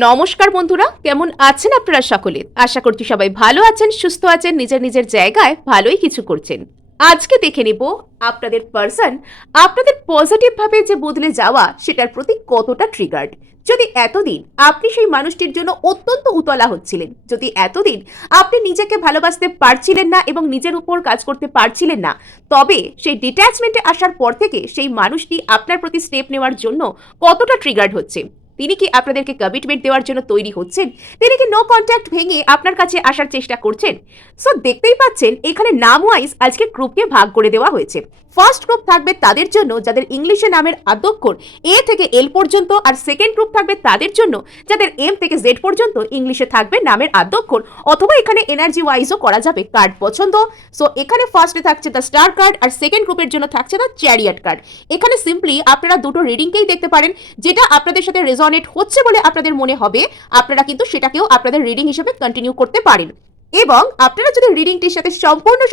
নমস্কার বন্ধুরা, কেমন আছেন আপনারা সকলে? আশা করছি সবাই ভালো আছেন, সুস্থ আছেন, নিজের নিজের জায়গায় ভালোই কিছু করছেন। আজকে দেখে নেব আপনাদের পার্সন আপনাদের পজিটিভ ভাবে যে বদলে যাওয়া সেটার প্রতি কতটা ট্রিগার্ড। যদি এতদিন আপনি সেই মানুষটির জন্য অত্যন্ত উতলা হচ্ছিলেন, যদি এতদিন আপনি নিজেকে ভালোবাসতে পারছিলেন না এবং নিজের উপর কাজ করতে পারছিলেন না, তবে সেই ডিট্যাচমেন্টে আসার পর থেকে সেই মানুষটি আপনার প্রতি স্টেপ নেওয়ার জন্য কতটা ট্রিগার্ড হচ্ছে, তিনি কি আপনাদেরকে কমিটমেন্ট দেওয়ার জন্য তৈরি হচ্ছেন, তিনি কি নো কন্ট্যাক্ট ভেঙে আপনার কাছে আসার চেষ্টা করছেন। সো দেখতেই পাচ্ছেন এখানে নাম ওয়াইজ আজকে গ্রুপকে ভাগ করে দেওয়া হয়েছে। ফার্স্ট গ্রুপ থাকবে তাদের জন্য যাদের ইংলিশে নামের আদ্যক্ষর এ থেকে এল পর্যন্ত, আর সেকেন্ড গ্রুপ থাকবে তাদের জন্য যাদের এম থেকে জেড পর্যন্ত ইংলিশে থাকবে নামের আদ্যক্ষর, অথবা এখানে এনার্জি ওয়াইজও করা যাবে কার্ড পছন্দ। সো এখানে ফার্স্টে থাকছে দ্য স্টার কার্ড, আর সেকেন্ড গ্রুপের জন্য থাকছে দ্য চ্যারিয়ট কার্ড। এখানে সিম্পলি আপনারা দুটো রিডিংকেই দেখতে পারেন, যেটা আপনাদের সাথে রেজনেট হচ্ছে বলে আপনাদের মনে হবে আপনারা কিন্তু সেটাকেও আপনাদের রিডিং হিসেবে কন্টিনিউ করতে পারেন। এবং আপনারা যদি রিডিংটির সাথে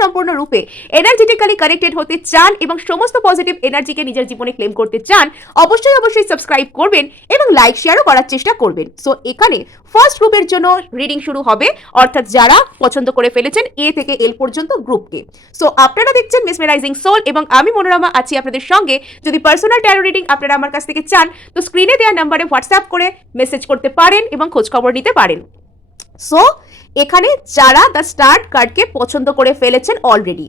সম্পূর্ণ রূপে এনার্জেটিক্যালি কানেক্টেড হতে চান এবং সমস্ত পজিটিভ এনার্জিকে নিজের জীবনে ক্লেম করতে চান, অবশ্যই সাবস্ক্রাইব করবেন এবং লাইক শেয়ারও করার চেষ্টা করবেন। সো এখানে ফার্স্ট গ্রুপের জন্য রিডিং শুরু হবে, অর্থাৎ যারা পছন্দ করে ফেলেছেন এ থেকে এল পর্যন্ত গ্রুপকে। সো আপনারা দেখছেন মেসমেরাইজিং সোল এবং আমি মনোরমা আছি আপনাদের সঙ্গে। যদি পার্সোনাল ট্যারো রিডিং আপনারা আমার কাছ থেকে চান তো স্ক্রিনে দেওয়া নাম্বারে হোয়াটসঅ্যাপ করে মেসেজ করতে পারেন এবং খোঁজখবর নিতে পারেন। সো এখানে যারা দ্য স্টার কার্ডকে পছন্দ করে ফেলেছেন অলরেডি,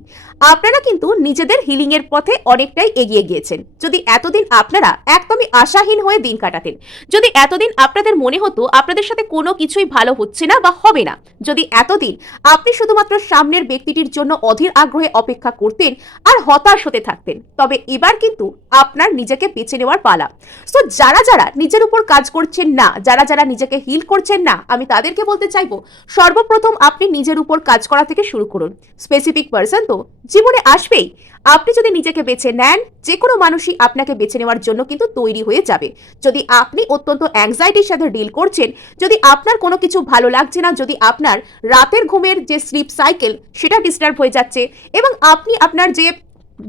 আপনারা কিন্তু নিজেদের হিলিং এর পথে অনেকটাই এগিয়ে গিয়েছেন। যদি এতদিন আপনারা একদমই আশাহীন হয়ে দিন কাটাতেন, যদি এতদিন আপনাদের মনে হতো আপনাদের সাথে কোনো কিছুই ভালো হচ্ছে না বা হবে না, যদি এতদিন আপনি শুধুমাত্র সামনের ব্যক্তিটির জন্য অধীর আগ্রহে অপেক্ষা করতেন আর হতাশ হতে থাকতেন, তবে এবার কিন্তু আপনার নিজেকে বেছে নেওয়ার পালা। সো যারা যারা নিজের উপর কাজ করছেন না, যারা যারা নিজেকে হিল করছেন না, আমি তাদেরকে বলতে চাইবো সর্বপ্রথম আপনি নিজের উপর কাজ করা থেকে শুরু করুন। স্পেসিফিক পার্সন তো জীবনে আসবেই, আপনি যদি নিজেকে বেছে নেন যে কোনো মানুষই আপনাকে বেছে নেওয়ার জন্য কিন্তু তৈরি হয়ে যাবে। যদি আপনি অত্যন্ত অ্যাংজাইটির সাথে ডিল করছেন, যদি আপনার কোনো কিছু ভালো লাগছে না, যদি আপনার রাতের ঘুমের যে স্লিপ সাইকেল সেটা ডিস্টার্ব হয়ে যাচ্ছে এবং আপনি আপনার যে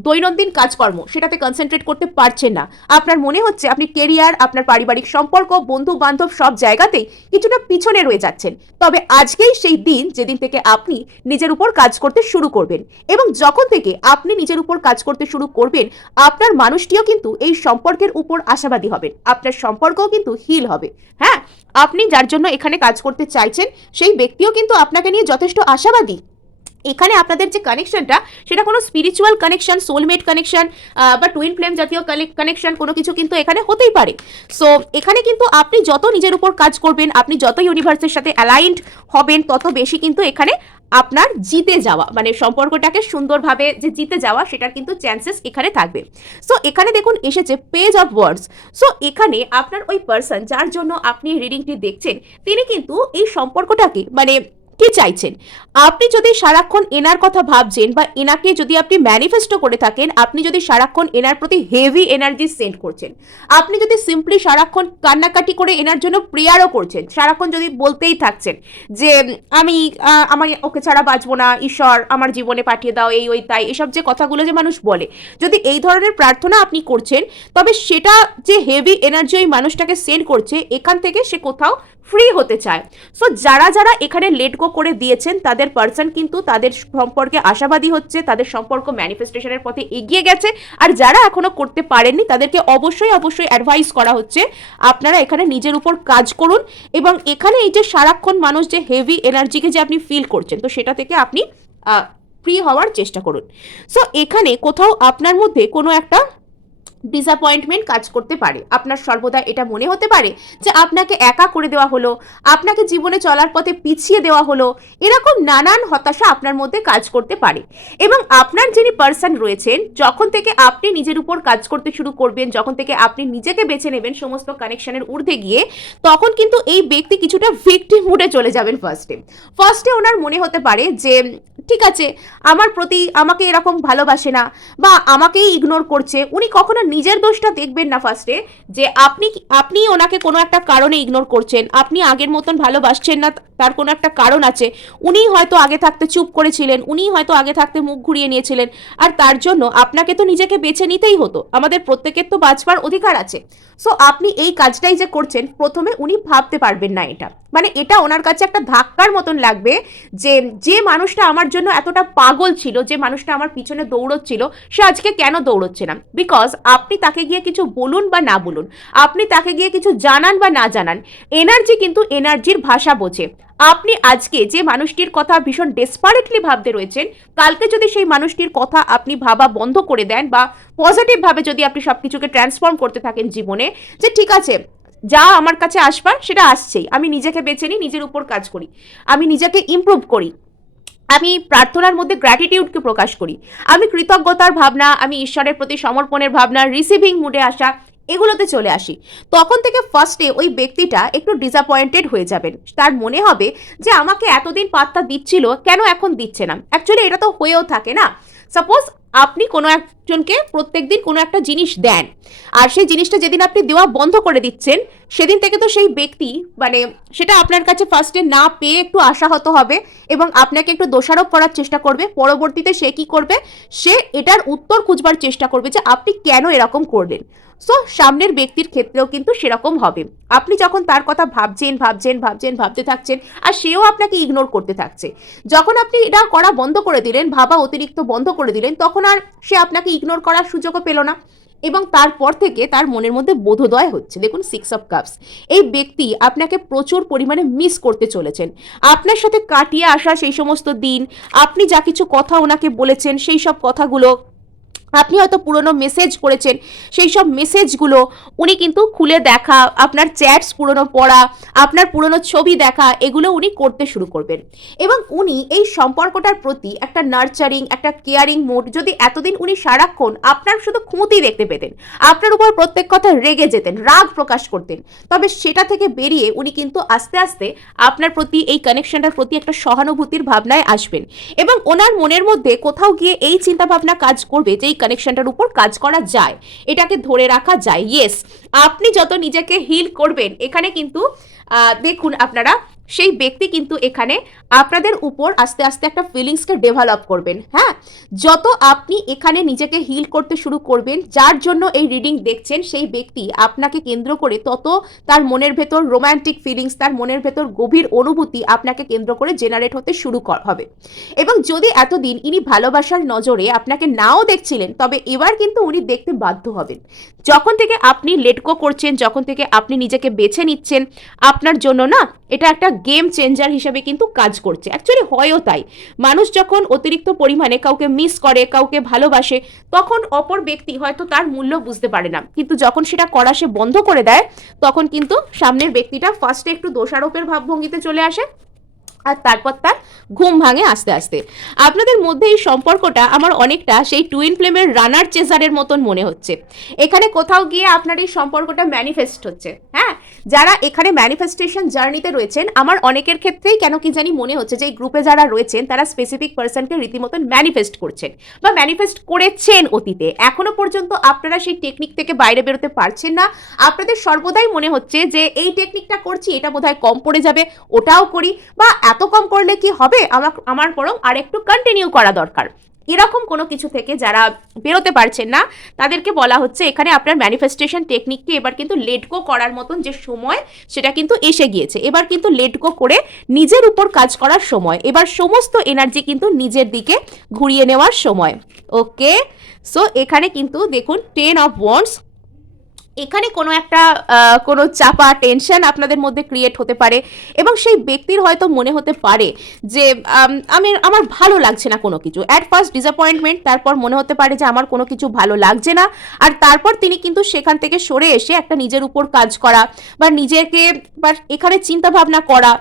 দৈনন্দিন কাজকর্ম সেটাতে কনসেন্ট্রেট করতে পারছেন না, আপনার মনে হচ্ছে আপনি কেরিয়ার, আপনার পারিবারিক সম্পর্ক, বন্ধু বান্ধব সব জায়গাতেই কিছুটা পিছনে রয়ে যাচ্ছেন, তবে আজকেই সেই দিন যেদিন থেকে আপনি নিজের উপর কাজ করতে শুরু করবেন। এবং যখন থেকে আপনি নিজের উপর কাজ করতে শুরু করবেন, আপনার মানুষটিও কিন্তু এই সম্পর্কের উপর আশাবাদী হবেন, আপনার সম্পর্কও কিন্তু হিল হবে। হ্যাঁ, আপনি যার জন্য এখানে কাজ করতে চাইছেন সেই ব্যক্তিও কিন্তু আপনাকে নিয়ে যথেষ্ট আশাবাদী। এখানে আপনাদের যে কানেকশনটা সেটা কোনো স্পিরিচুয়াল কানেকশন, সোলমেট কানেকশন বা টুইন ফ্লেম জাতীয় কানেকশন কোনো কিছু কিন্তু এখানে হতেই পারে। সো এখানে কিন্তু আপনি যত নিজের উপর কাজ করবেন, আপনি যত ইউনিভার্সের সাথে অ্যালাইন্ড হবেন, তত বেশি কিন্তু এখানে আপনার জিতে যাওয়া, মানে সম্পর্কটাকে সুন্দরভাবে যে জিতে যাওয়া সেটার কিন্তু চান্সেস এখানে থাকবে। সো এখানে দেখুন এসেছে পেজ অফ ওয়ার্ডস। সো এখানে আপনার ওই পার্সন যার জন্য আপনি রিডিংটি দেখছেন, তিনি কিন্তু এই সম্পর্কটাকে মানে কি চাইছেন। আপনি যদি সারাক্ষণ এনার কথা ভাবছেন বা এনাকে যদি আপনি ম্যানিফেস্টো করে থাকেন, আপনি যদি সারাক্ষণ এনার প্রতি হেভি এনার্জি সেন্ড করছেন, আপনি যদি সিম্পলি সারাক্ষণ কান্নাকাটি করে এনার জন্য প্রেয়ারও করছেন, সারাক্ষণ যদি বলতেই থাকছেন যে আমি ওকে ছাড়া বাঁচবো না, ঈশ্বর আমার জীবনে পাঠিয়ে দাও, এই ওই তাই, এসব যে কথাগুলো যে মানুষ বলে, যদি এই ধরনের প্রার্থনা আপনি করছেন, তবে সেটা যে হেভি এনার্জি ওই মানুষটাকে সেন্ড করছে, এখান থেকে সে কোথাও ফ্রি হতে চায়। সো যারা যারা এখানে লেট গো করে দিয়েছেন তাদের পার্সন কিন্তু তাদের সম্পর্কে আশাবাদী হচ্ছে, তাদের সম্পর্ক ম্যানিফেস্টেশনের পথে এগিয়ে গেছে। আর যারা এখনো করতে পারেননি তাদেরকে অবশ্যই অ্যাডভাইস করা হচ্ছে আপনারা এখানে নিজের উপর কাজ করুন এবং এখানে এই যে সারাক্ষণ মানুষ যে হেভি এনার্জিকে যে আপনি ফিল করছেন, তো সেটা থেকে আপনি ফ্রি হওয়ার চেষ্টা করুন। সো এখানে কোথাও আপনার মধ্যে কোনো একটা ডিসঅ্যাপয়েন্টমেন্ট কাজ করতে পারে, আপনার সর্বদা এটা মনে হতে পারে যে আপনাকে একা করে দেওয়া হলো, আপনাকে জীবনে চলার পথে পিছিয়ে দেওয়া হলো, এরকম নানান হতাশা আপনার মধ্যে কাজ করতে পারে। এবং আপনার যিনি পার্সন রয়েছেন, যখন থেকে আপনি নিজের উপর কাজ করতে শুরু করবেন, যখন থেকে আপনি নিজেকে বেছে নেবেন সমস্ত কানেকশনের ঊর্ধ্বে গিয়ে, তখন কিন্তু এই ব্যক্তি কিছুটা ভিকটিম মুডে চলে যাবেন। ফার্স্টে ওনার মনে হতে পারে যে ঠিক আছে, আমার প্রতি আমাকে এরকম ভালোবাসে না বা আমাকেই ইগনোর করছে। উনি কখনো নিজের দোষটা দেখবেন না ফার্স্টে, যে আপনি ওনাকে কোনো একটা কারণে ইগনোর করছেন, আপনি আগের মতন ভালোবাসছেন না, তার কোনো একটা কারণ আছে। উনিই হয়তো আগে থাকতে চুপ করেছিলেন, উনিই হয়তো আগে থাকতে মুখ ঘুরিয়ে নিয়েছিলেন, আর তার জন্য আপনাকে তো নিজেকে বেছে নিতেই হতো। আমাদের প্রত্যেকের তো বাঁচবার অধিকার আছে। সো আপনি এই কাজটাই যে করছেন, প্রথমে উনি ভাবতে পারবেন না এটা, মানে এটা ওনার কাছে একটা ধাক্কার মতন লাগবে যে যে মানুষটা আমার জন্য এতটা পাগল ছিল, যে মানুষটা আমার পিছনে দৌড়চ্ছিল, সে আজকে কেন দৌড়চ্ছে না। বিকজ আপনি তাকে গিয়ে কিছু বলুন বা না বলুন, আপনি তাকে গিয়ে কিছু জানান বা না জানান, এনার্জি কিন্তু এনার্জির ভাষা বোঝে। আপনি আজকে যে মানুষটির কথা ভীষণ ডেসপারেটলি ভাবতে রয়েছেন, কালকে যদি সেই মানুষটির কথা আপনি ভাবা বন্ধ করে দেন বা পজিটিভভাবে যদি আপনি সবকিছুকে ট্রান্সফর্ম করতে থাকেন জীবনে, যে ঠিক আছে যা আমার কাছে আসবার সেটা আসছেই, আমি নিজেকে বেছে নিই, নিজের উপর কাজ করি, আমি নিজেকে ইমপ্রুভ করি, আমি প্রার্থনার মধ্যে গ্র্যাটিটিউডকে প্রকাশ করি, আমি কৃতজ্ঞতার ভাবনা, আমি ঈশ্বরের প্রতি সমর্পণের ভাবনা, রিসিভিং মুডে আসা, এগুলোতে চলে আসি, তখন থেকে ফার্স্টে ওই ব্যক্তিটা একটু ডিসঅ্যাপয়েন্টেড হয়ে যাবেন। তার মনে হবে যে আমাকে এতদিন পাত্তা দিচ্ছিল, কেন এখন দিচ্ছে না। অ্যাকচুয়ালি এটা তো হয়েও থাকে না। সাপোজ আপনি কোনো একজনকে প্রত্যেকদিন কোনো একটা জিনিস দেন, আর সেই জিনিসটা যেদিন আপনি দেওয়া বন্ধ করে দিচ্ছেন, সেদিন থেকে তো সেই ব্যক্তি মানে সেটা আপনার কাছে ফার্স্টে না পেয়ে একটু আশাহত হবে এবং আপনাকে একটু দোষারোপ করার চেষ্টা করবে। পরবর্তীতে সে কি করবে, সে এটার উত্তর খুঁজবার চেষ্টা করবে যে আপনি কেন এরকম করলেন। সো সামনের ব্যক্তির ক্ষেত্রেও কিন্তু সেরকম হবে। আপনি যখন তার কথা ভাবছেন ভাবছেন ভাবছেন ভাবতে থাকছেন, আর সেও আপনাকে ইগনোর করতে থাকছে, যখন আপনি এটা করা বন্ধ করে দিলেন, ভাবা অতিরিক্ত বন্ধ করে দিলেন, তখন আর সে আপনাকে ইগনোর করার সুযোগও পেল না, এবং তারপর থেকে তার মনের মধ্যে বোধোদয় হচ্ছে। দেখুন 6 অফ কাপস, এই ব্যক্তি আপনাকে প্রচুর পরিমাণে মিস করতে চলেছেন। আপনার সাথে কাটিয়ে আসা সেই সমস্ত দিন, আপনি যা কিছু কথা ওনাকে বলেছেন, সেই সব কথাগুলো, আপনি হয়তো পুরনো মেসেজ করেছেন, সেই সব মেসেজগুলো উনি কিন্তু খুলে দেখা, আপনার চ্যাটস পুরনো পড়া, আপনার পুরনো ছবি দেখা, এগুলো উনি করতে শুরু করবেন। এবং উনি এই সম্পর্কটার প্রতি একটা নার্চারিং, একটা কেয়ারিং মোড, যদি এতদিন উনি সারাক্ষণ আপনার শুধু খুঁতি দেখতে পেতেন, আপনার উপর প্রত্যেক কথা রেগে যেতেন, রাগ প্রকাশ করতেন, তবে সেটা থেকে বেরিয়ে উনি কিন্তু আস্তে আস্তে আপনার প্রতি, এই কানেকশনটার প্রতি একটা সহানুভূতির ভাবনায় আসবেন। এবং ওনার মনের মধ্যে কোথাও গিয়ে এই চিন্তাভাবনা কাজ করবে যে এই কানেকশনটার উপর কাজ করা যায়, এটাকে ধরে রাখা যায়। ইয়েস, আপনি যত নিজেকে হিল করবেন, এখানে কিন্তু দেখুন আপনারা, সেই ব্যক্তি কিন্তু এখানে আপনাদের উপর আস্তে আস্তে একটা ফিলিংসকে ডেভেলপ করবেন। হ্যাঁ, যত আপনি এখানে নিজেকে হিল করতে শুরু করবেন, যার জন্য এই রিডিং দেখছেন, সেই ব্যক্তি আপনাকে কেন্দ্র করে তত তার মনের ভেতর রোম্যান্টিক ফিলিংস, তার মনের ভেতর গভীর অনুভূতি আপনাকে কেন্দ্র করে জেনারেট হতে শুরু হবে। এবং যদি এতদিন ইনি ভালোবাসার নজরে আপনাকে নাও দেখছিলেন, তবে এবার কিন্তু উনি দেখতে বাধ্য হবেন। যখন থেকে আপনি লেট গো করছেন, যখন থেকে আপনি নিজেকে বেছে নিচ্ছেন, আপনার জন্য না এটা একটা গেম চেঞ্জার হিসেবে কিন্তু কাজ করছে। অ্যাকচুয়ালি হয়ও তাই। মানুষ যখন অতিরিক্ত পরিমাণে কাউকে মিস করে, কাউকে ভালোবাসে, তখন অপর ব্যক্তি হয়তো তার মূল্য বুঝতে পারে না, কিন্তু যখন সেটা করা সে বন্ধ করে দেয়, তখন কিন্তু সামনের ব্যক্তিটা ফার্স্টে একটু দোষারোপের ভাবভঙ্গিতে চলে আসে, আর তারপর তার ঘুম ভাঙে আস্তে আস্তে। আপনাদের মধ্যে এই সম্পর্কটা আমার অনেকটা সেই টুইন ফ্লেমের রানার চেজারের মতন মনে হচ্ছে। এখানে কোথাও গিয়ে আপনার এই সম্পর্কটা ম্যানিফেস্ট হচ্ছে। হ্যাঁ, যারা এখানে ম্যানিফেস্টেশন জার্নিতে রয়েছেন, আমার অনেকের ক্ষেত্রেই কেন কি জানি মনে হচ্ছে যে এই গ্রুপে যারা রয়েছেন, তারা স্পেসিফিক পার্সনকে রীতিমতন ম্যানিফেস্ট করছেন বা ম্যানিফেস্ট করেছেন অতীতে। এখনো পর্যন্ত আপনারা সেই টেকনিক থেকে বাইরে বেরোতে পারছেন না। আপনাদের সর্বদাই মনে হচ্ছে যে এই টেকনিকটা করছি, এটা বোধহয় কম পড়ে যাবে, ওটাও করি, বা এত কম করলে কি হবে, আমার বরং আর একটু কন্টিনিউ করা দরকার। এরকম কোনো কিছু থেকে যারা বেরোতে পারছেন না, তাদেরকে বলা হচ্ছে এখানে আপনার ম্যানিফেস্টেশন টেকনিককে এবার কিন্তু লেট গো করার মতন যে সময়, সেটা কিন্তু এসে গিয়েছে। এবার কিন্তু লেট গো করে নিজের উপর কাজ করার সময়, এবার সমস্ত এনার্জি কিন্তু নিজের দিকে ঘুরিয়ে নেওয়ার সময়। ওকে, সো এখানে কিন্তু দেখুন 10 অফ ওয়ান্ডস, এখানে কোনো একটা কোনো চাপা টেনশন আপনাদের মধ্যে ক্রিয়েট হতে পারে, এবং সেই ব্যক্তির হয়তো মনে হতে পারে যে আমার ভালো লাগছে না কোনো কিছু। অ্যাট ফার্স্ট ডিসঅ্যাপয়েন্টমেন্ট, তারপর মনে হতে পারে যে আমার কোনো কিছু ভালো লাগছে না, আর তারপর তিনি কিন্তু সেখান থেকে সরে এসে একটা নিজের উপর কাজ করা বা নিজেকে বা এখানে চিন্তা ভাবনা করা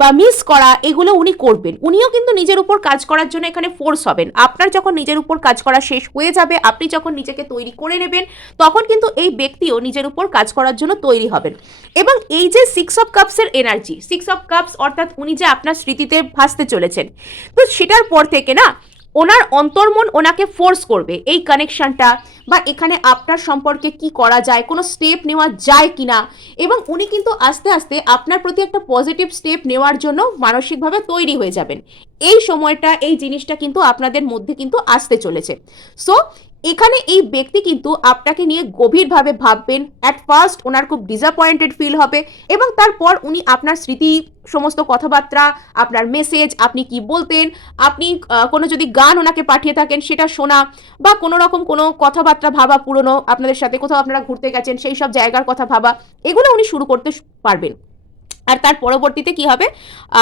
বা মিস করা, এগুলো উনি করবেন। উনিও কিন্তু নিজের উপর কাজ করার জন্য এখানে ফোর্স হবেন। আপনার যখন নিজের উপর কাজ করা শেষ হয়ে যাবে, আপনি যখন নিজেকে তৈরি করে নেবেন, তখন কিন্তু এই ব্যক্তিও নিজের উপর কাজ করার জন্য তৈরি হবেন। এবং এই যে 6 অফ কাপসের এনার্জি, 6 অফ কাপস অর্থাৎ উনি যে আপনার স্মৃতিতে ভাসতে চলেছেন, তো সেটার পর থেকে না ওনার অন্তর্মন ওনাকে ফোর্স করবে এই কানেকশনটা বা এখানে আপনার সম্পর্কে কি করা যায়, কোনো স্টেপ নেওয়া যায় কিনা, এবং উনি কিন্তু আস্তে আস্তে আপনার প্রতি একটা পজিটিভ স্টেপ নেওয়ার জন্য মানসিকভাবে তৈরি হয়ে যাবেন। এই সময়টা, এই জিনিসটা কিন্তু আপনাদের মধ্যে কিন্তু আসতে চলেছে। সো এখানে এই ব্যক্তি কিন্তু আপনাকে নিয়ে গভীরভাবে ভাববেন। অ্যাট ফার্স্ট ওনার খুব ডিসঅ্যাপয়েন্টেড ফিল হবে, এবং তারপর উনি আপনার স্মৃতি, সমস্ত কথাবার্তা, আপনার মেসেজ, আপনি কি বলতেন, আপনি কোনো যদি গান ওনাকে পাঠিয়ে থাকেন সেটা শোনা, বা কোনো রকম কোনো কথাবার্তা ভাবা পুরনো আপনাদের সাথে, কোথাও আপনারা ঘুরতে গেছেন সেই সব জায়গার কথা ভাবা, এগুলো উনি শুরু করতে পারবেন। আর তার পরবর্তীতে কি হবে,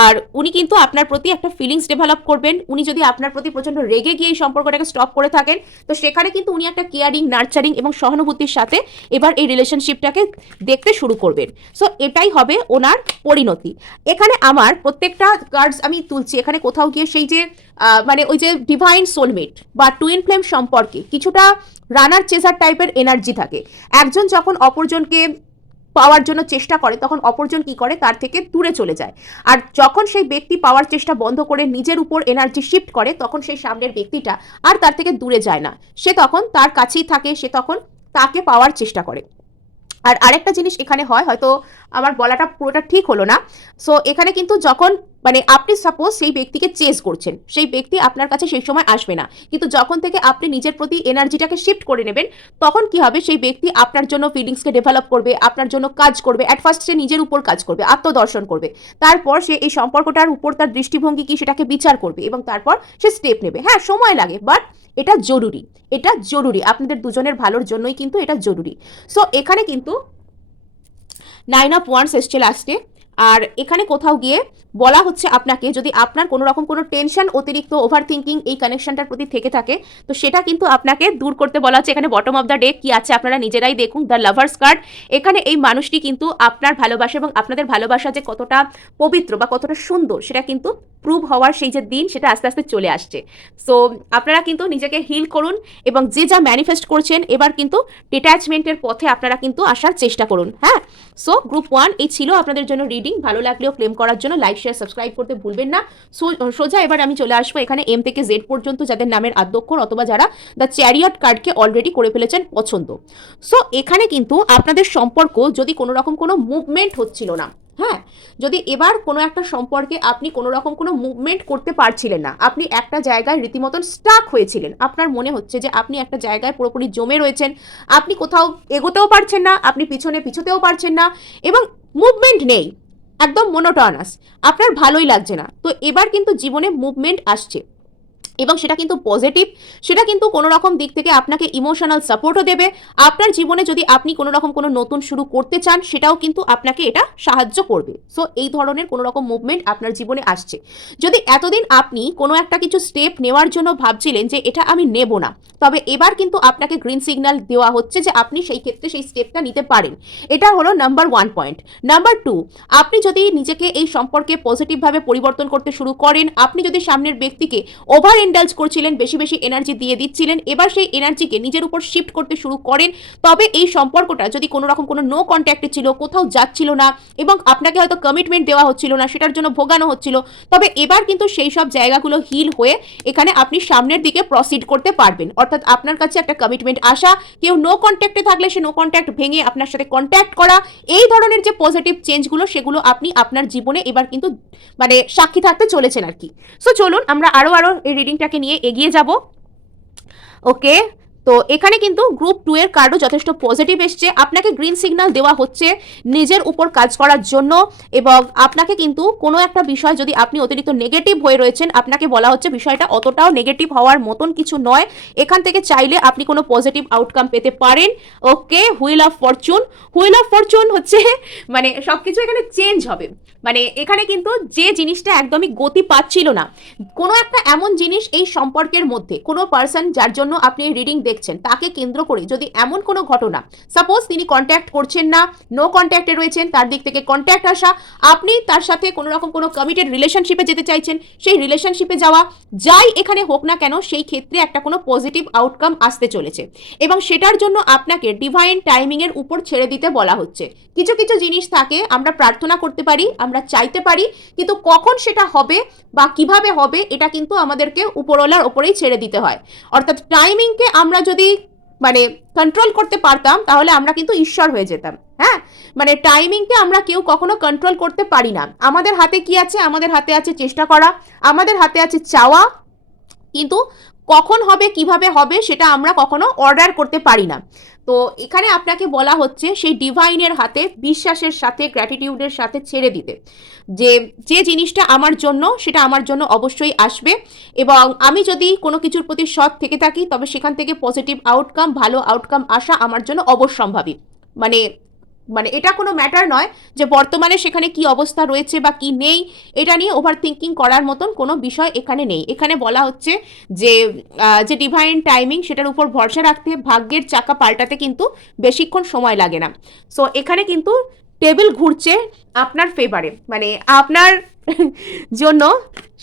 আর উনি কিন্তু আপনার প্রতি একটা ফিলিংস ডেভেলপ করবেন। উনি যদি আপনার প্রতি প্রচণ্ড রেগে গিয়ে এই সম্পর্কটাকে স্টপ করে থাকেন, তো সেখানে কিন্তু উনি একটা কেয়ারিং, নার্চারিং এবং সহানুভূতির সাথে এবার এই রিলেশনশিপটাকে দেখতে শুরু করবেন। সো এটাই হবে ওনার পরিণতি। এখানে আমার প্রত্যেকটা কার্ডস আমি তুলছি, এখানে কোথাও গিয়ে সেই যে মানে ওই যে ডিভাইন সোলমেট বা টুইন ফ্লেম সম্পর্কে কিছুটা রানার চেসার টাইপের এনার্জি থাকে। একজন যখন অপরজনকে পাওয়ার জন্য চেষ্টা করে তখন অপরজন কি করে, তার থেকে দূরে চলে যায়। আর যখন সেই ব্যক্তি পাওয়ার চেষ্টা বন্ধ করে নিজের উপর এনার্জি শিফট করে, তখন সেই সামনের ব্যক্তিটা আর তার থেকে দূরে যায় না, সে তখন তার কাছেই থাকে, সে তখন তাকে পাওয়ার চেষ্টা করে। আর আরেকটা জিনিস এখানে হয়, হয়তো আমার বলাটা পুরোটা ঠিক হলো না। সো এখানে কিন্তু যখন মানে আপনি সাপোজ সেই ব্যক্তিকে চেজ করছেন, সেই ব্যক্তি আপনার কাছে সেই সময় আসবে না, কিন্তু যখন থেকে আপনি নিজের প্রতি এনার্জিটাকে শিফট করে নেবেন, তখন কি হবে, সেই ব্যক্তি আপনার জন্য ফিলিংসকে ডেভেলপ করবে, আপনার জন্য কাজ করবে। অ্যাট ফার্স্ট সে নিজের উপর কাজ করবে, আত্মদর্শন করবে, তারপর সে এই সম্পর্কটার উপর তার দৃষ্টিভঙ্গি কি সেটাকে বিচার করবে, এবং তারপর সে স্টেপ নেবে। হ্যাঁ, সময় লাগে, বাট এটা জরুরি, এটা জরুরি, আপনাদের দুজনের ভালোর জন্যই কিন্তু এটা জরুরি। সো এখানে কিন্তু 9 অফ ওয়ান্ডস এসছে লাস্টে। আর এখানে কোথাও গিয়ে বলা হচ্ছে আপনাকে, যদি আপনার কোনো রকম কোনো টেনশন, অতিরিক্ত ওভার থিঙ্কিং এই কানেকশনটার প্রতি থেকে থাকে, তো সেটা কিন্তু আপনাকে দূর করতে বলা হচ্ছে। এখানে বটম অফ দ্য ডেক কি আছে আপনারা নিজেরাই দেখুন, দ্য লাভার্স কার্ড। এখানে এই মানুষটি কিন্তু আপনার ভালোবাসা এবং আপনাদের ভালোবাসা যে কতটা পবিত্র বা কতটা সুন্দর, সেটা কিন্তু প্রুভ হওয়ার সেই যে দিন, সেটা আস্তে আস্তে চলে আসছে। সো আপনারা কিন্তু নিজেকে হিল করুন, এবং যে যা ম্যানিফেস্ট করছেন এবার কিন্তু ডিট্যাচমেন্টের পথে আপনারা কিন্তু আসার চেষ্টা করুন। হ্যাঁ, সো গ্রুপ 1 এই ছিল আপনাদের জন্য রিডিং। ভালো লাগলেও ক্লেম করার জন্য লাইক, শেয়ার, সাবস্ক্রাইব করতে ভুলবেন না। সোজা এবার আমি চলে আসবো এখানে এম থেকে জেড পর্যন্ত, যাদের নামের আদ্যক্ষর অথবা যারা দ্য চ্যারিয়ট কার্ডকে অলরেডি করে ফেলেছেন পছন্দ। সো এখানে কিন্তু আপনাদের সম্পর্ক যদি কোনো রকম কোনো মুভমেন্ট হচ্ছিল না, হ্যাঁ, যদি এবার কোনো একটা সম্পর্কে আপনি কোনো রকম কোনো মুভমেন্ট করতে পারছিলেন না, আপনি একটা জায়গায় রীতিমতন স্টাক হয়েছিলেন, আপনার মনে হচ্ছে যে আপনি একটা জায়গায় পুরোপুরি জমে রয়েছেন, আপনি কোথাও এগোতেও পারছেন না, আপনি পিছোতেও পারছেন না, এবং মুভমেন্ট নেই, একদম মোনোটনাস, আপনার ভালোই লাগছে না, তো এবার কিন্তু জীবনে মুভমেন্ট আসছে, এবং সেটা কিন্তু পজিটিভ, সেটা কিন্তু কোনো রকম দিক থেকে আপনাকে ইমোশনাল সাপোর্টও দেবে। আপনার জীবনে যদি আপনি কোনো রকম কোনো নতুন শুরু করতে চান, সেটাও কিন্তু আপনাকে এটা সাহায্য করবে। সো এই ধরনের কোনো রকম মুভমেন্ট আপনার জীবনে আসছে। যদি এতদিন আপনি কোনো একটা কিছু স্টেপ নেওয়ার জন্য ভাবছিলেন যে এটা আমি নেব না, তবে এবার কিন্তু আপনাকে গ্রিন সিগন্যাল দেওয়া হচ্ছে যে আপনি সেই ক্ষেত্রে সেই স্টেপটা নিতে পারেন। এটা হলো নাম্বার 1 পয়েন্ট। নাম্বার 2, আপনি যদি নিজেকে এই সম্পর্কে পজিটিভভাবে পরিবর্তন করতে শুরু করেন, আপনি যদি সামনের ব্যক্তিকে ওভার ইন্ডালজ করছিলেন, বেশি বেশি এনার্জি দিয়ে দিচ্ছিলেন, এবার সেই এনার্জিকে নিজের উপর শিফট করতে শুরু করেন, তবে এই সম্পর্কটা যদি কোনো রকম কোনো নো কন্ট্যাক্টে ছিল, কোথাও যাচ্ছিল না, এবং আপনাকে হয়তো কমিটমেন্ট দেওয়া হচ্ছিল না, সেটার জন্য ভোগানো হচ্ছিল, তবে এবার কিন্তু সেই সব জায়গাগুলো হিল হয়ে এখানে আপনি সামনের দিকে প্রসিড করতে পারবেন। অর্থাৎ আপনার কাছে একটা কমিটমেন্ট আসা, কেউ নো কন্ট্যাক্টে থাকলে সে নো কন্ট্যাক্ট ভেঙে আপনার সাথে কন্ট্যাক্ট করা, এই ধরনের যে পজিটিভ চেঞ্জগুলো, সেগুলো আপনি আপনার জীবনে এবার কিন্তু মানে সাক্ষী থাকতে চলেছেন আর কি। সো চলুন আমরা আরো এই রিডিংটাকে নিয়ে এগিয়ে যাব। ওকে, তো এখানে কিন্তু গ্রুপ 2 এর কার্ডও যথেষ্ট পজিটিভ এসছে। আপনাকে গ্রিন সিগন্যাল দেওয়া হচ্ছে নিজের উপর কাজ করার জন্য, এবং আপনাকে কিন্তু কোনো একটা বিষয় যদি আপনি অতিরিক্ত নেগেটিভ হয়ে রয়েছেন, আপনাকে বলা হচ্ছে বিষয়টা অতটাও নেগেটিভ হওয়ার মতন কিছু নয়, এখান থেকে চাইলে আপনি কোনো পজিটিভ আউটকাম পেতে পারেন। Okay, wheel of fortune. Wheel of fortune হচ্ছে মানে সবকিছু এখানে চেঞ্জ হবে। মানে এখানে কিন্তু যে জিনিসটা একদমই গতি পাচ্ছিল না, কোনো একটা এমন জিনিস এই সম্পর্কের মধ্যে, কোনো পার্সন যার জন্য আপনি রিডিং দেখছেন তাকে কেন্দ্র করে যদি এমন কোনো ঘটনা, সাপোজ তিনি কন্ট্যাক্ট করছেন না, নো কন্ট্যাক্টে রয়েছেন, তার দিক থেকে কন্ট্যাক্ট আসা, আপনি তার সাথে কোনো রকম কোনো কমিটেড রিলেশনশিপে যেতে চাইছেন, সেই রিলেশনশিপে যাওয়া, যাই এখানে হোক না কেন সেই ক্ষেত্রে একটা কোনো পজিটিভ আউটকাম আসতে চলেছে এবং সেটার জন্য আপনাকে ডিভাইন টাইমিংয়ের উপর ছেড়ে দিতে বলা হচ্ছে। কিছু কিছু জিনিস থাকে আমরা প্রার্থনা করতে পারি, আমরা চাইতে পারি, কিন্তু কখন সেটা হবে বা কিভাবে হবে এটা কিন্তু আমাদেরকে উপরওয়ালার ওপরেই ছেড়ে দিতে হয়। অর্থাৎ টাইমিংকে আমরা যদি মানে কন্ট্রোল করতে পারতাম তাহলে আমরা কিন্তু ঈশ্বর হয়ে যেতাম। হ্যাঁ, মানে টাইমিংকে আমরা কেউ কখনো কন্ট্রোল করতে পারি না। আমাদের হাতে কি আছে? আমাদের হাতে আছে চেষ্টা করা, আমাদের হাতে আছে চাওয়া, কিন্তু কখন হবে কিভাবে হবে সেটা আমরা কখনো অর্ডার করতে পারি না। তো এখানে আপনাকে বলা হচ্ছে সেই ডিভাইনের হাতে বিশ্বাসের সাথে গ্র্যাটিটিউডের সাথে ছেড়ে দিতে, যে যে জিনিসটা আমার জন্য সেটা আমার জন্য অবশ্যই আসবে এবং আমি যদি কোনো কিছুর প্রতি সৎ থেকে থাকি তবে সেখান থেকে পজিটিভ আউটকাম, ভালো আউটকাম আসা আমার জন্য অবশ্যম্ভাবী। মানে মানে এটা কোনো ম্যাটার নয় যে বর্তমানে সেখানে কি অবস্থা রয়েছে বা কি নেই, এটা নিয়ে ওভার থিঙ্কিং করার মতন কোনো বিষয় এখানে নেই। এখানে বলা হচ্ছে যে যে ডিভাইন টাইমিং সেটার উপর ভরসা রাখতে, ভাগ্যের চাকা পাল্টাতে কিন্তু বেশিক্ষণ সময় লাগে না। সো এখানে কিন্তু টেবিল ঘুরছে আপনার ফেভারে, মানে আপনার জন্য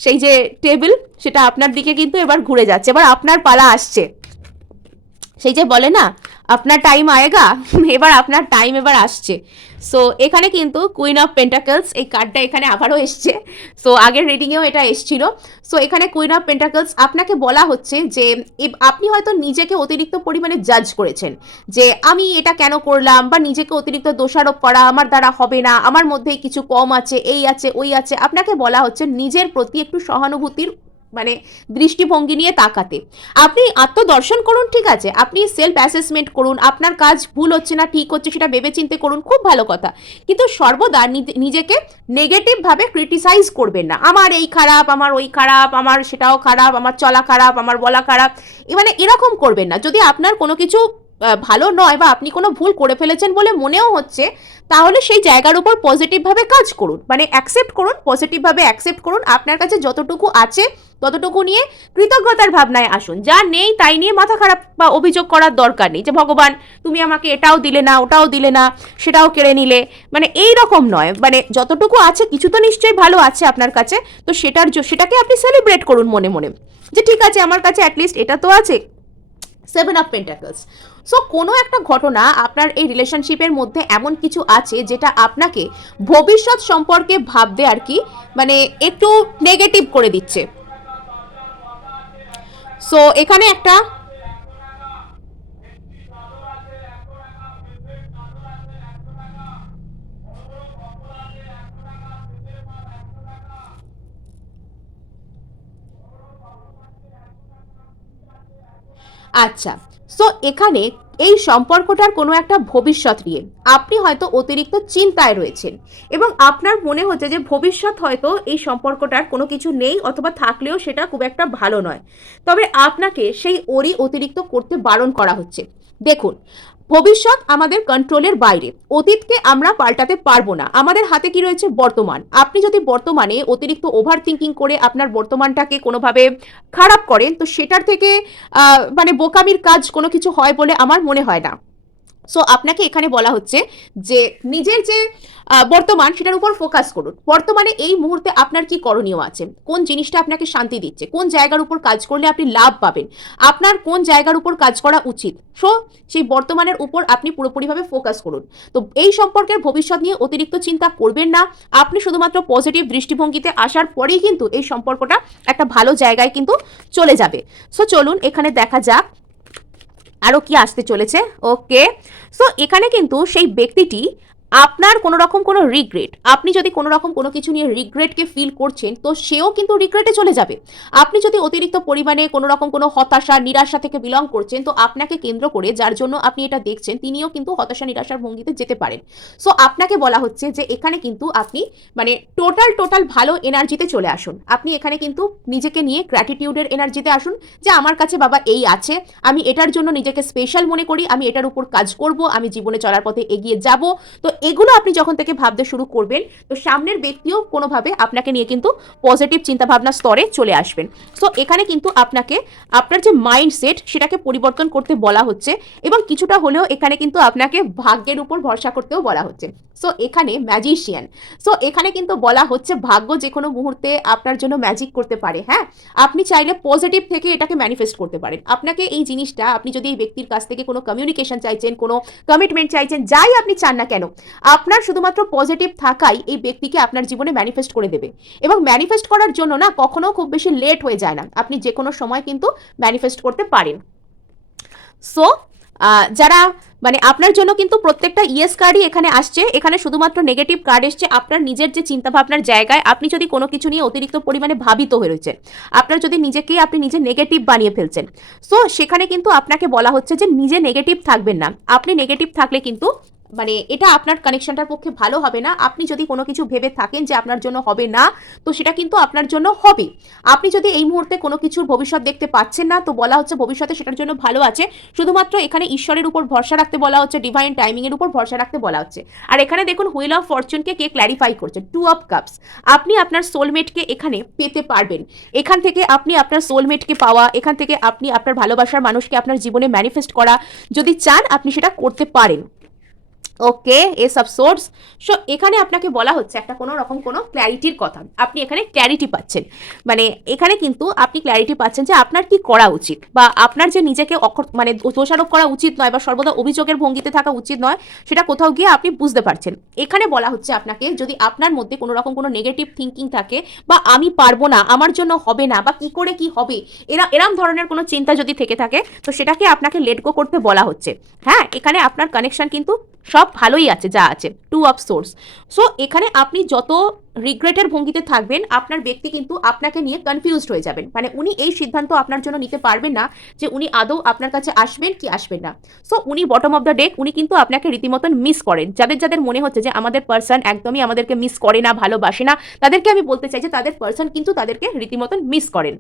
সেই যে টেবিল সেটা আপনার দিকে কিন্তু এবার ঘুরে যাচ্ছে, এবার আপনার পালা আসছে। সেই যে বলে না আপনার টাইম আয়েগা, এবার আপনার টাইম এবার আসছে। সো এখানে কিন্তু কুইন অফ পেন্টাকলস এই কার্ডটা এখানে আবারও এসছে। সো আগের রিডিংয়েও এটা এসছিল। সো এখানে কুইন অফ পেন্টাকলস আপনাকে বলা হচ্ছে যে আপনি হয়তো নিজেকে অতিরিক্ত পরিমাণে জাজ করেছেন যে আমি এটা কেন করলাম, বা নিজেকে অতিরিক্ত দোষারোপ করা, আমার দ্বারা হবে না, আমার মধ্যেই কিছু কম আছে, এই আছে ওই আছে। আপনাকে বলা হচ্ছে নিজের প্রতি একটু সহানুভূতির মানে দৃষ্টিভঙ্গি নিয়ে তাকাতে। আপনি আত্মদর্শন করুন, ঠিক আছে, আপনি সেলফ অ্যাসেসমেন্ট করুন, আপনার কাজ ভুল হচ্ছে না ঠিক হচ্ছে সেটা ভেবে চিন্তে করুন, খুব ভালো কথা, কিন্তু সর্বদা নিজেকে নেগেটিভভাবে ক্রিটিসাইজ করবেন না। আমার এই খারাপ, আমার ওই খারাপ, আমার সেটাও খারাপ, আমার চলা খারাপ, আমার বলা খারাপ, মানে এরকম করবেন না। যদি আপনার কোনো কিছু ভালো নয় বা আপনি কোনো ভুল করে ফেলেছেন বলে মনেও হচ্ছে, তাহলে সেই জায়গার উপর পজিটিভভাবে কাজ করুন, মানে অ্যাকসেপ্ট করুন, পজিটিভভাবে অ্যাকসেপ্ট করুন। আপনার কাছে যতটুকু আছে ততটুকু নিয়ে কৃতজ্ঞতার ভাবনায় আসুন। যা নেই তাই নিয়ে মাথা খারাপ বা অভিযোগ করার দরকার নেই যে ভগবান তুমি আমাকে এটাও দিলে না, ওটাও দিলে না, সেটাও কেড়ে নিলে, মানে এই রকম নয়। মানে যতটুকু আছে কিছু তো নিশ্চয়ই ভালো আছে আপনার কাছে, তো সেটাকে আপনি সেলিব্রেট করুন মনে মনে, যে ঠিক আছে আমার কাছে অ্যাটলিস্ট এটা তো আছে। 7 অফ পেন্টাকলস। সো কোনো একটা ঘটনা আপনার এই রিলেশনশিপের মধ্যে এমন কিছু আছে যেটা আপনাকে ভবিষ্যৎ সম্পর্কে ভাবতে আর কি মানে একটু নেগেটিভ করে দিচ্ছে। সো এখানে একটা আচ্ছা, সো এখানে এই সম্পর্কটার কোনো একটা ভবিষ্যৎ নিয়ে আপনি হয়তো অতিরিক্ত চিন্তায় রয়েছেন এবং আপনার মনে হচ্ছে যে ভবিষ্যৎ হয়তো এই সম্পর্কটার কোনো কিছু নেই, অথবা থাকলেও সেটা খুব একটা ভালো নয়, তবে আপনাকে সেই অতিরিক্ত করতে বারণ করা হচ্ছে। দেখুন, ভবিষ্যৎ আমাদের কন্ট্রোলের বাইরে, অতীতকে আমরা পাল্টাতে পারবো না, আমাদের হাতে কি রয়েছে বর্তমান। আপনি যদি বর্তমানে অতিরিক্ত ওভার থিঙ্কিং করে আপনার বর্তমানটাকে কোনোভাবে খারাপ করেন, তো সেটার থেকে মানে বোকামির কাজ কোনো কিছু হয় বলে আমার মনে হয় না। সো আপনাকে এখানে বলা হচ্ছে যে নিজের যে বর্তমান সেটার উপর ফোকাস করুন। বর্তমানে এই মুহূর্তে আপনার কি করণীয় আছে, কোন জিনিসটা আপনাকে শান্তি দিচ্ছে, কোন জায়গার উপর কাজ করলে আপনি লাভ পাবেন, আপনার কোন জায়গার উপর কাজ করা উচিত, সো সেই বর্তমানের উপর আপনি পুরোপুরিভাবে ফোকাস করুন। তো এই সম্পর্কের ভবিষ্যৎ নিয়ে অতিরিক্ত চিন্তা করবেন না, আপনি শুধুমাত্র পজিটিভ দৃষ্টিভঙ্গিতে আসার পরেই কিন্তু এই সম্পর্কটা একটা ভালো জায়গায় কিন্তু চলে যাবে। সো চলুন এখানে দেখা যাক আরও কি আসতে চলেছে। ওকে, সো এখানে কিন্তু সেই ব্যক্তিটি আপনার কোনো রকম কোনো রিগ্রেট, আপনি যদি কোনো রকম কোনো কিছু নিয়ে রিগ্রেটকে ফিল করছেন, তো সেও কিন্তু রিগ্রেটে চলে যাবে। আপনি যদি অতিরিক্ত পরিমাণে কোনো রকম কোনো হতাশা নিরাশা থেকে বিলং করছেন, তো আপনাকে কেন্দ্র করে যার জন্য আপনি এটা দেখছেন তিনিও কিন্তু হতাশা নিরাশার ভঙ্গিতে যেতে পারেন। সো আপনাকে বলা হচ্ছে যে এখানে কিন্তু আপনি মানে টোটাল ভালো এনার্জিতে চলে আসুন। আপনি এখানে কিন্তু নিজেকে নিয়ে গ্র্যাটিটিউডের এনার্জিতে আসুন, যে আমার কাছে বাবা এই আছে, আমি এটার জন্য নিজেকে স্পেশাল মনে করি, আমি এটার উপর কাজ করব, আমি জীবনে চলার পথে এগিয়ে যাব। তো এগুলো আপনি যখন থেকে ভাবতে শুরু করবেন, তো সামনের ব্যক্তিও কোনোভাবে আপনাকে নিয়ে কিন্তু পজিটিভ চিন্তাভাবনার স্তরে চলে আসবেন। সো এখানে কিন্তু আপনাকে আপনার যে মাইন্ডসেট সেটাকে পরিবর্তন করতে বলা হচ্ছে, এবং কিছুটা হলেও এখানে কিন্তু আপনাকে ভাগ্যের উপর ভরসা করতেও বলা হচ্ছে। সো এখানে ম্যাজিশিয়ান, সো এখানে কিন্তু বলা হচ্ছে ভাগ্য যে কোনো মুহূর্তে আপনার জন্য ম্যাজিক করতে পারে। হ্যাঁ, আপনি চাইলে পজিটিভ থেকে এটাকে ম্যানিফেস্ট করতে পারেন। আপনাকে এই জিনিসটা, আপনি যদি এই ব্যক্তির কাছ থেকে কোনো কমিউনিকেশন চাইছেন, কোনো কমিটমেন্ট চাইছেন, যাই আপনি চান না কেন, আপনার শুধুমাত্র পজিটিভ থাকাই এই ব্যক্তিকে আপনার জীবনে ম্যানিফেস্ট করে দেবে। এবং ম্যানিফেস্ট করার জন্য না কখনো খুব বেশি লেট হয়ে যায় না, আপনি যে কোনো সময় কিন্তু ম্যানিফেস্ট করতে পারেন। সো যারা মানে আপনার জন্য কিন্তু প্রত্যেকটা ইয়েস কার্ডই এখানে আসছে, এখানে শুধুমাত্র নেগেটিভ কার্ড এসছে আপনার নিজের যে চিন্তাভাবনার জায়গায়। আপনি যদি কোনো কিছু নিয়ে অতিরিক্ত পরিমাণে ভাবিত হয়ে রয়েছেন, আপনার যদি নিজেকে আপনি নিজে নেগেটিভ বানিয়ে ফেলছেন, সো সেখানে কিন্তু আপনাকে বলা হচ্ছে যে নিজে নেগেটিভ থাকবেন না। আপনি নেগেটিভ থাকলে কিন্তু মানে এটা আপনার কানেকশনটার পক্ষে ভালো হবে না। আপনি যদি কোনো কিছু ভেবে থাকেন যে আপনার জন্য হবে না, তো সেটা কিন্তু আপনার জন্য হবে। আপনি যদি এই মুহূর্তে কোনো কিছুর ভবিষ্যৎ দেখতে পাচ্ছেন না, তো বলা হচ্ছে ভবিষ্যতে সেটার জন্য ভালো আছে। শুধুমাত্র এখানে ঈশ্বরের উপর ভরসা রাখতে বলা হচ্ছে, ডিভাইন টাইমিংয়ের উপর ভরসা রাখতে বলা হচ্ছে। আর এখানে দেখুন হুইল অফ ফরচুনকে কে ক্ল্যারিফাই করছে, 2 অফ কাপস। আপনি আপনার সোলমেটকে এখানে পেতে পারবেন। এখান থেকে আপনি আপনার সোলমেটকে পাওয়া, এখান থেকে আপনি আপনার ভালোবাসার মানুষকে আপনার জীবনে ম্যানিফেস্ট করা, যদি চান আপনি সেটা করতে পারেন। ওকে, এস অফ সোর্স। সো এখানে আপনাকে বলা হচ্ছে একটা কোনো রকম কোনো ক্ল্যারিটির কথা, আপনি এখানে ক্ল্যারিটি পাচ্ছেন। মানে এখানে কিন্তু আপনি ক্ল্যারিটি পাচ্ছেন যে আপনার কি করা উচিত, বা আপনার যে নিজেকে মানে দোষারোপ করা উচিত নয়, বা সর্বদা অভিযোগের ভঙ্গিতে থাকা উচিত নয়, সেটা কোথাও গিয়ে আপনি বুঝতে পারছেন। এখানে বলা হচ্ছে আপনাকে, যদি আপনার মধ্যে কোনো রকম কোনো নেগেটিভ থিঙ্কিং থাকে, বা আমি পারবো না, আমার জন্য হবে না, বা কি করে কি হবে, এরম ধরনের কোনো চিন্তা যদি থেকে থাকে, তো সেটাকে আপনাকে লেট গো করতে বলা হচ্ছে। হ্যাঁ, এখানে আপনার কানেকশন কিন্তু সব ভালোই আছে যা আছে, 2 অফ সোর্স। সো এখানে আপনি যত রিগ্রেটের ভঙ্গিতে থাকবেন, আপনার ব্যক্তি কিন্তু আপনাকে নিয়ে কনফিউজড হয়ে যাবেন। মানে উনি এই সিদ্ধান্ত আপনার জন্য নিতে পারবেন না যে উনি আদৌ আপনার কাছে আসবেন কি আসবেন না। সো উনি বটম অফ দ্য ডেক, উনি কিন্তু আপনাকে রীতিমতন মিস করেন। যাদের যাদের মনে হচ্ছে যে আমাদের পার্সন একদমই আমাদেরকে মিস করে না, ভালোবাসে না, তাদেরকে আমি বলতে চাই যে তাদের পার্সন কিন্তু তাদেরকে রীতিমতন মিস করেন।